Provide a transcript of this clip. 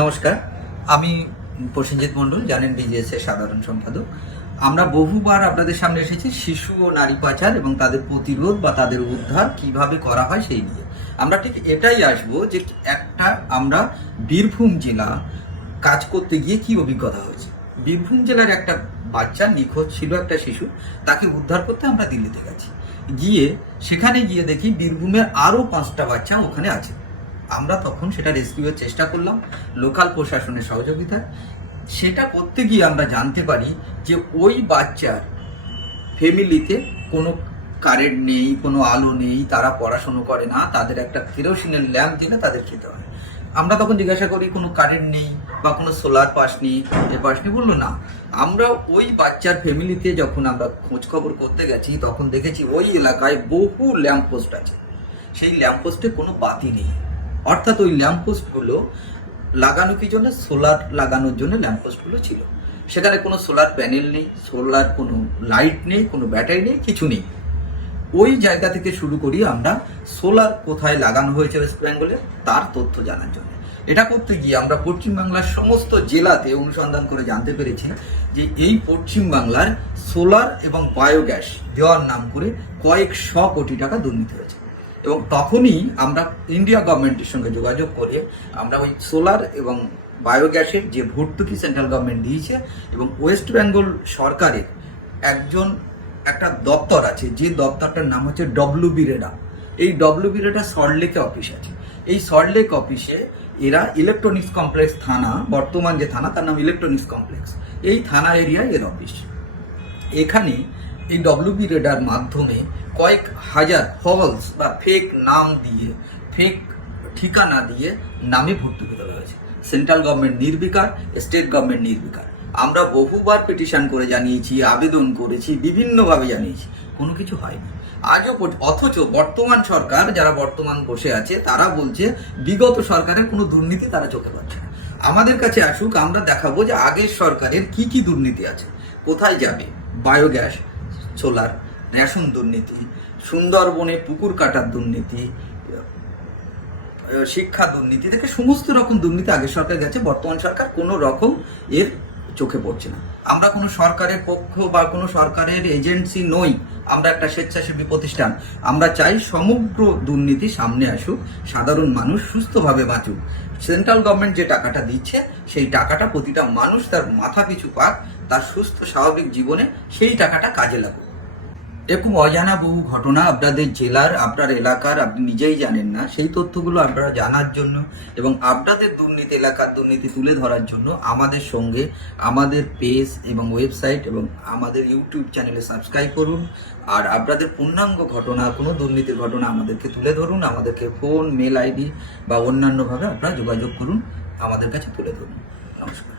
নমস্কার, আমি প্রসেনজিৎ মণ্ডল, জানেন বিজিএস এর সাধারণ সম্পাদক। আমরা বহুবার আপনাদের সামনে এসেছি, শিশু ও নারী পাচার এবং তাদের প্রতিরোধ বা তাদের উদ্ধার কীভাবে করা হয় সেই নিয়ে। আমরা ঠিক এটাই আসব যে একটা আমরা বীরভূম জেলা কাজ করতে গিয়ে কি অভিজ্ঞতা হয়েছে। বীরভূম জেলার একটা বাচ্চা, নিখোঁজ ছিল একটা শিশু, তাকে উদ্ধার করতে আমরা দিল্লিতে গেছি। গিয়ে সেখানে গিয়ে দেখি বীরভূমের আরও পাঁচটা বাচ্চা ওখানে আছে। আমরা তখন সেটা রেস্কিউয়ের চেষ্টা করলাম লোকাল প্রশাসনের সহযোগিতায়। সেটা করতে গিয়ে আমরা জানতে পারি যে ওই বাচ্চার ফ্যামিলিতে কোনো কারেন্ট নেই, কোনো আলো নেই, তারা পড়াশুনো করে না, তাদের একটা কেরোসিনের ল্যাম্প দিলে তাদের খেতে হয়। আমরা তখন জিজ্ঞাসা করি, কোনো কারেন্ট নেই বা কোনো সোলার পাস নেই, এ পাস নেই? বলল, না। আমরা ওই বাচ্চার ফ্যামিলিতে যখন আমরা খোঁজ খবর করতে গেছি, তখন দেখেছি ওই এলাকায় বহু ল্যাম্প পোস্ট আছে। সেই ল্যাম্প পোস্টে কোনো বাতি নেই। অর্থাৎ ওই ল্যাম্প পোস্টগুলো লাগানো কি জন্য? সোলার লাগানোর জন্য ল্যাম্পপোস্টগুলো ছিল। সেখানে কোনো সোলার প্যানেল নেই সোলার কোনো লাইট নেই, কোনো ব্যাটারি নেই, কিছু নেই। ওই জায়গা থেকে শুরু করি আমরা সোলার কোথায় লাগানো হয়েছে ওয়েস্ট বেঙ্গলে তার তথ্য জানার জন্য। এটা করতে গিয়ে আমরা পশ্চিমবাংলার সমস্ত জেলাতে অনুসন্ধান করে জানতে পেরেছি যে এই পশ্চিমবাংলার সোলার এবং বায়োগ্যাস দেওয়ার নাম করে কয়েক শ কোটি টাকা দুর্নীতি হয়েছে। এবং তখনই আমরা ইন্ডিয়া গভর্নমেন্টের সঙ্গে যোগাযোগ করে আমরা ওই সোলার এবং বায়োগ্যাসের যে ভর্তুকি সেন্ট্রাল গভর্নমেন্ট দিয়েছে এবং ওয়েস্ট বেঙ্গল সরকারের একজন একটা দপ্তর আছে, যে দপ্তরটার নাম হচ্ছে ডব্লিউবি রেডা এই ডব্লিউবি রেডা সল্টলেকে অফিস আছে। এই সল্টলেক অফিসে এরা ইলেকট্রনিক্স কমপ্লেক্স থানা, বর্তমান যে থানা, তার নাম ইলেকট্রনিক্স কমপ্লেক্স এই থানা এরিয়ায় এর অফিস এখানে এই ডব্লিউবি রেডার মাধ্যমে কয়েক হাজার ফলস বা ফেক নাম দিয়ে ফেক ঠিকানা দিয়ে নামে ভর্তুকি দেওয়া হয়েছে। সেন্ট্রাল গভর্নমেন্ট নির্বিকার স্টেট গভর্নমেন্ট নির্বিকার। আমরা বহুবার পিটিশন করে জানিয়েছি, আবেদন করেছি, বিভিন্নভাবে জানিয়েছি। কোনো কিছু হয়নি। আজও অথচ বর্তমান সরকার, যারা বর্তমান বসে আছে, তারা বলছে বিগত সরকারের কোনো দুর্নীতি তারা চোখে পাচ্ছে না। আমাদের কাছে আসুক, আমরা দেখাবো যে আগের সরকারের কি কি দুর্নীতি আছে। কোথায় যাবে? বায়োগ্যাস সোলার রেশন দুর্নীতি, সুন্দরবনে পুকুর কাটার দুর্নীতি শিক্ষা দুর্নীতি থেকে সমস্ত রকম দুর্নীতি আগের সরকার গেছে, বর্তমান সরকার কোনো রকম এর চোখে পড়ছে না। আমরা কোনো সরকারের পক্ষ বা কোনো সরকারের এজেন্সি নই, আমরা একটা স্বেচ্ছাসেবী প্রতিষ্ঠান। আমরা চাই সমগ্র দুর্নীতি সামনে আসুক, সাধারণ মানুষ সুস্থভাবে বাঁচুক। সেন্ট্রাল গভর্নমেন্ট যে টাকাটা দিচ্ছে, সেই টাকাটা প্রতিটা মানুষ তার মাথা পিছু পাক, তার সুস্থ স্বাভাবিক জীবনে সেই টাকাটা কাজে লাগুক। এরকম অজানা বহু ঘটনা আপনাদের জেলার, আপনার এলাকার, আপনি নিজেই জানেন না। সেই তথ্যগুলো আপনারা জানার জন্য এবং আপনাদের দুর্নীতি, এলাকার দুর্নীতি তুলে ধরার জন্য আমাদের সঙ্গে আমাদের পেজ এবং ওয়েবসাইট এবং আমাদের ইউটিউব চ্যানেলে সাবস্ক্রাইব করুন। আর আপনাদের পূর্ণাঙ্গ ঘটনা, কোনো দুর্নীতির ঘটনা আমাদেরকে তুলে ধরুন। আমাদেরকে ফোন, মেল আইডি বা অন্যান্যভাবে আপনারা যোগাযোগ করুন। আমাদের কাছে তুলে ধরুন। নমস্কার।